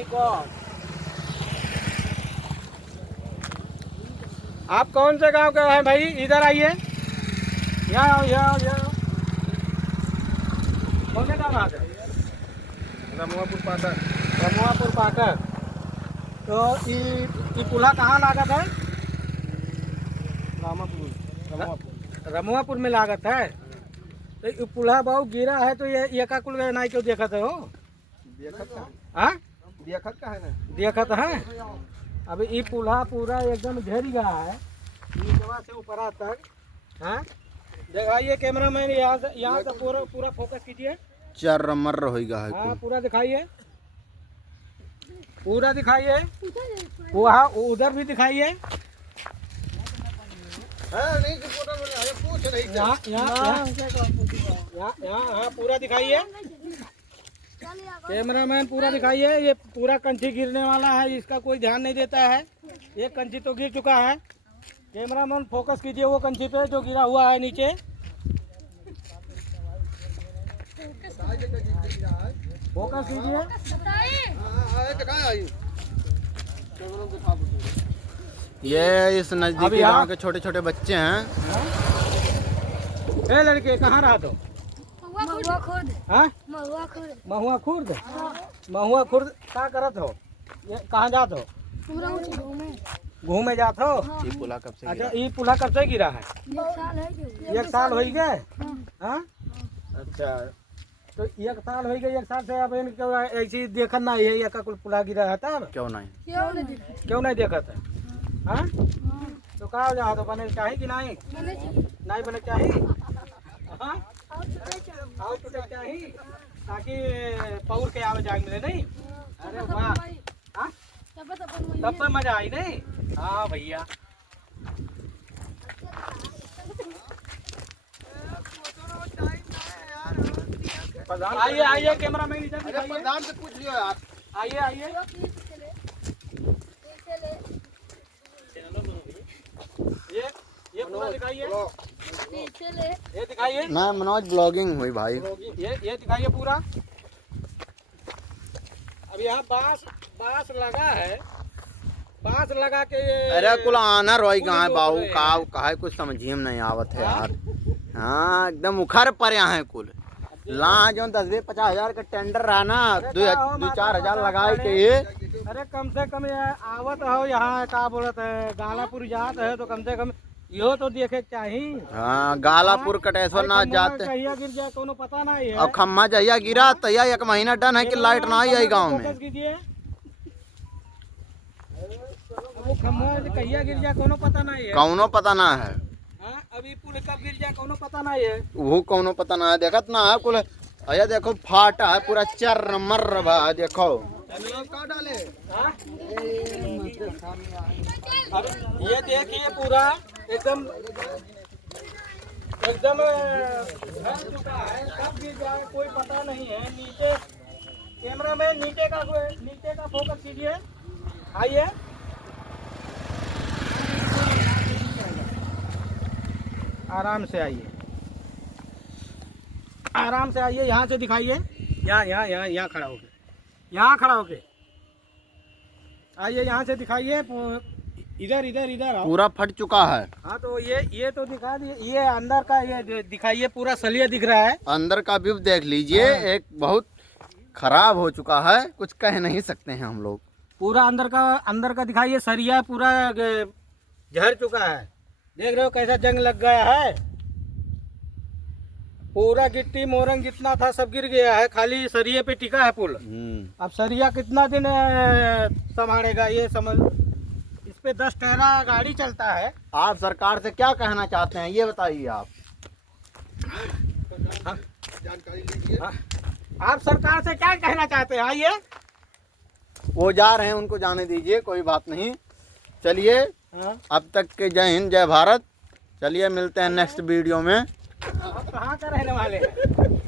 My God. आप कौन से गांव के हैं भाई? इधर आइए, यहाँ आओ, यहाँ आओ। कौन से गाँव आते हैं? रमुआपुर पाकर। रमुआपुर पाकर। तो ये पुला कहाँ लागत है? रमुआपुर में लागत है। तो ये पुला बहु गिरा है तो ये का कुल नहीं क्यों देखत है हो? देखत का है ना? देखत है। अभी ये पुला पूरा एकदम घेर गया है नीचवा से ऊपर तक। हाँ दिखाइए कैमरा मैन, यहाँ से पूरा फोकस कीजिए। चर मर होगा है। हाँ पूरा दिखाइए, पूरा दिखाइए। वहाँ उधर भी दिखाइए। यहाँ पूरा दिखाइए। कैमरामैन पूरा दिखाइए। ये पूरा कंची गिरने वाला है, इसका कोई ध्यान नहीं देता है। ये कंची तो गिर चुका है। कैमरामैन फोकस कीजिए वो कंची पे जो गिरा हुआ है नीचे। फोकस कीजिए। ये इस नजदीकी गांव के छोटे छोटे बच्चे हैं। ए लड़के कहाँ रहा तो? महुआ खुर्द। हाँ महुआ खुर्द। महुआ खुर्द क्या करत हो? ये कहाँ जात हो? घूमे जात हो? ये पुला कब से अच्छा ये पुला कब से गिरा है? 1 साल हो गए। हाँ अच्छा तो 1 साल हो गए। 1 साल से अब इनको ऐसी देखत ना है का कुल पुला गिरा है तब क्यों नहीं क्यों नहीं देखत है? हाँ तो कहा हो जा तो बने चाहिए कि नहीं? नहीं बने चाहिए। हाँ और टूटे चाहिए ताकि पौर के आवे जाग मिले नहीं। अरे वाह हाँ तब तो मजा आई नहीं। हाँ भैया आइए आइए कैमरा मैन इधर दिखाइए। प्रधान से पूछ लियो यार। आइए आइए ये पूरा दिखाइए। ये दिखाइए मैं मनोज ब्लॉगिंग हुई भाई। ये दिखाइए पूरा। अब यहाँ बांस लगा है, बांस लगा के ये अरे कुल आना रोई कहाँ है बाबू का कुछ समझिए में नहीं आवत है यार। हाँ एकदम उखर पर यहाँ है कुल ला जो 10-50 हजार का टेंडर रहा ना 2-4 हजार लगाए के ये। अरे कम से कम ये आवत हो यहाँ का बोलत है गालापुर जात है तो कम से कम यो तो देखे चाहिए। हाँ गालापुर कटेश्वर ना जाते कहिया गिर जाए कोनो पता नहीं है। और खम्मा जहिया गिरा तैया 1 महीना डन है कि लाइट ना आई गाँव में। वो खम्मा कहिया गिर जाए कोनो पता नहीं है। कौनो पता ना है। हाँ अभी पुल कब गिर जाए कोनो पता नहीं है। वो कौनो पता ना है। देखत ना है कुल अया देखो फाटा है पूरा चर मर भा देखो। डाले अब ये देखिए पूरा एकदम भर चुका है। कब गिर जाए कोई पता नहीं है। नीचे कैमरा में नीचे का फोकस कीजिए। आइए आराम से आइए, आराम से आइए। यहाँ से दिखाइए। यहाँ खड़ा होके, यहाँ खड़ा होके आइए। यहाँ से दिखाइए। इधर आओ। पूरा फट चुका है। हाँ तो ये तो दिखा दिए। ये अंदर का ये दिखाइए पूरा सलिया दिख रहा है। अंदर का व्यू देख लीजिए। एक बहुत खराब हो चुका है, कुछ कह नहीं सकते हैं हम लोग। पूरा अंदर का दिखाइए। सरिया पूरा झड़ चुका है। देख रहे हो कैसा जंग लग गया है। पूरा गिट्टी मोरंग जितना था सब गिर गया है, खाली सरिये पे टिका है पुल। अब सरिया कितना दिन संभालेगा ये समझ। इस पे 10 टहरा गाड़ी चलता है। आप सरकार से क्या कहना चाहते हैं ये बताइए आप। जानकारी लीजिए। आप सरकार से क्या कहना चाहते हैं? आइए वो जा रहे हैं उनको जाने दीजिए, कोई बात नहीं। चलिए अब तक के जय हिंद जय भारत। चलिए मिलते हैं नेक्स्ट वीडियो में। आप कहाँ का रहने वाले हैं?